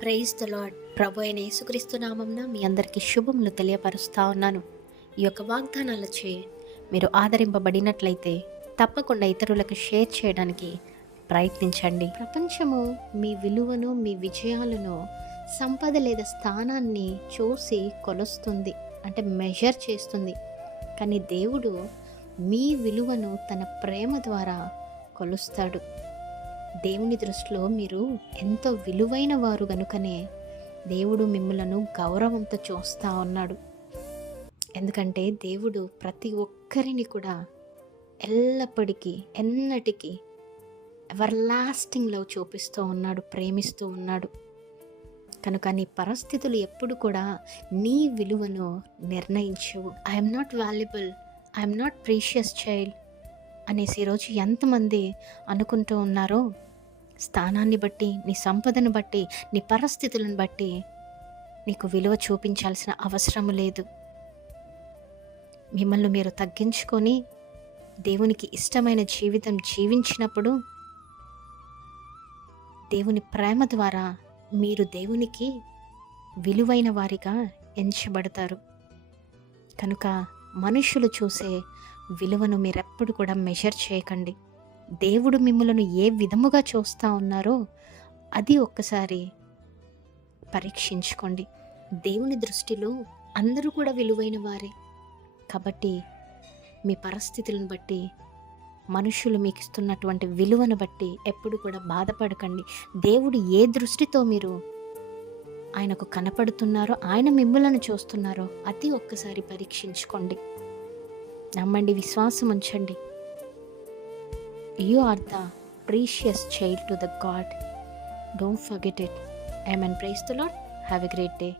Praise the lord. ప్రభు అయిన యేసుక్రీస్తు నామమున మీ అందరికీ శుభములు తెలియపరుస్తా ఉన్నాను. ఈ యొక్క వాగ్దానాలచే మీరు ఆదరింపబడినట్లయితే తప్పకుండా ఇతరులకు షేర్ చేయడానికి ప్రయత్నించండి. ప్రపంచము మీ విలువను, మీ విజయాలను, సంపద లేదా స్థానాన్ని చూసి కొలుస్తుంది, అంటే మెజర్ చేస్తుంది. కానీ దేవుడు మీ విలువను తన ప్రేమ ద్వారా కొలుస్తాడు. దేవుని దృష్టిలో మీరు ఎంతో విలువైన వారు గనుకనే దేవుడు మిమ్మలను గౌరవంతో చూస్తూ ఉన్నాడు. ఎందుకంటే దేవుడు ప్రతి ఒక్కరిని కూడా ఎల్లప్పటికీ ఎన్నటికీ ఎవర్ లాస్టింగ్ లవ్ చూపిస్తూ ఉన్నాడు, ప్రేమిస్తూ ఉన్నాడు. కనుక నీ పరిస్థితులు ఎప్పుడు కూడా నీ విలువను నిర్ణయించవు. I'm not valuable, I'm not precious child అనేసి ఈరోజు ఎంతమంది అనుకుంటూ ఉన్నారో, స్థానాన్ని బట్టి, నీ సంపదను బట్టి, నీ పరిస్థితులను బట్టి నీకు విలువ చూపించాల్సిన అవసరం లేదు. మిమ్మల్ని మీరు తగ్గించుకొని దేవునికి ఇష్టమైన జీవితం జీవించినప్పుడు దేవుని ప్రేమ ద్వారా మీరు దేవునికి విలువైన వారిగా ఎంచబడతారు. కనుక మనుషులు చూసే విలువను మీరెప్పుడు కూడా మెజర్ చేయకండి. దేవుడు మిమ్మల్ని ఏ విధముగా చూస్తూ ఉన్నారో అది ఒక్కసారి పరీక్షించుకోండి. దేవుని దృష్టిలో అందరూ కూడా విలువైన వారే. కాబట్టి మీ పరిస్థితులను బట్టి, మనుషులు మీకు ఇస్తున్నటువంటి విలువను బట్టి ఎప్పుడు కూడా బాధపడకండి. దేవుడు ఏ దృష్టితో మీరు ఆయనకు కనపడుతున్నారో, ఆయన మిమ్మల్ని చూస్తున్నారో అది ఒక్కసారి పరీక్షించుకోండి. నమ్మండి, విశ్వాసం ఉంచండి. You are the precious child to the God. Don't forget it. Amen. Praise the Lord. Have a great day.